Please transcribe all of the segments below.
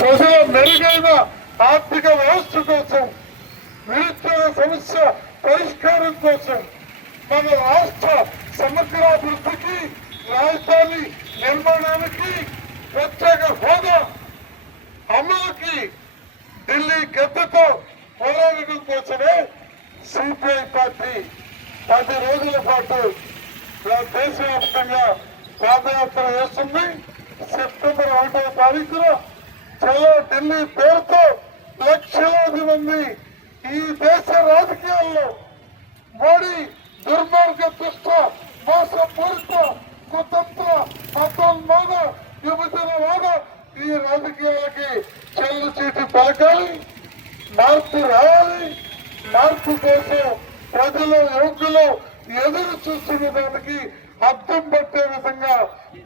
ప్రజల మెరుగైన ఆర్థిక వ్యవస్థ కోసం, నిరుద్యోగ సమస్య పరిష్కారం కోసం, మన రాష్ట్ర సమగ్రాభివృద్ధికి, రాజధాని నిర్మాణానికి, ప్రత్యేక హోదా అమలుకి ఢిల్లీ గద్దెతో పోరాడడం కోసమే సిపిఐ పార్టీ 10 రోజుల పాటు దేశవ్యాప్తంగా పాదయాత్ర చేస్తుంది. సెప్టెంబర్ 1వ తారీఖున చలో ఢిల్లీ పేరుతో లక్షలాది మంది ఈ దేశ రాజకీయాల్లో మోడీ దుర్మార్గ దుష్ట మోసపూరిత కుతంత్ర మతోన్మాద విభజనవాద ఈ రాజకీయాలకి చెల్లు చీటి పలకాలి. మార్పు రావాలి. మార్పు కోసం ప్రజలు యువకులు ఎదురు చూస్తున్న దానికి అర్థం పట్టే విధంగా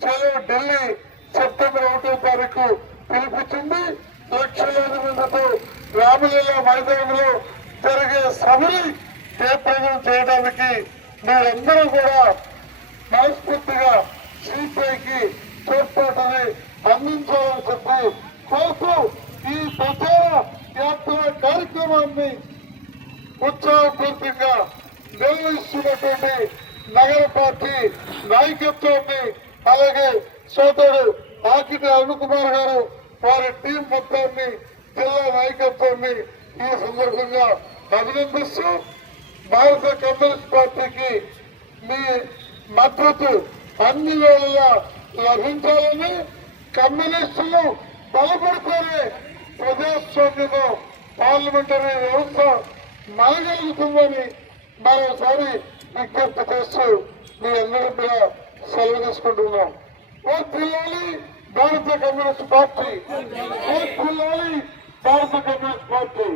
చలో ఢిల్లీ సెప్టెంబర్ 1వ తారీఖు పిలిపించింది. లక్షలాది మందితో రామలీలా మైదానంలో జరిగే సభని జయప్రదం చేయడానికి మీరందరూ కూడా మనస్ఫూర్తిగా సిపిఐకి తోడ్పాటుని అందించాలని చెప్పి కోరుతూ ఈ ప్రచార యాత్ర కార్యక్రమాన్ని ఉత్సాహపూర్తిగా నిర్వహిస్తున్నటువంటి నగర పార్టీ నాయకత్వాన్ని, అలాగే సోదరుడు ఆకిటి అరుణ్ కుమార్ గారు, వారి టీం మొత్తాన్ని, జిల్లా నాయకత్వాన్ని ఈ సందర్భంగా అభినందిస్తూ భారత కమ్యూనిస్ట్ పార్టీకి మీ మద్దతు అన్ని వేళలా లభించాలని, కమ్యూనిస్టులు బలపడితేనే ప్రజాస్వామ్యంలో పార్లమెంటరీ వ్యవస్థ మనగలుగుతుందని మరోసారి విజ్ఞప్తి చేస్తూ మీ అందరూ కూడా సెలవు తీసుకుంటున్నాం. వర్ధిల్లాలి భారత కమ్యూనిస్ట్ పార్టీ, వర్ధిల్లాలి భారత కమ్యూనిస్ట్ పార్టీ.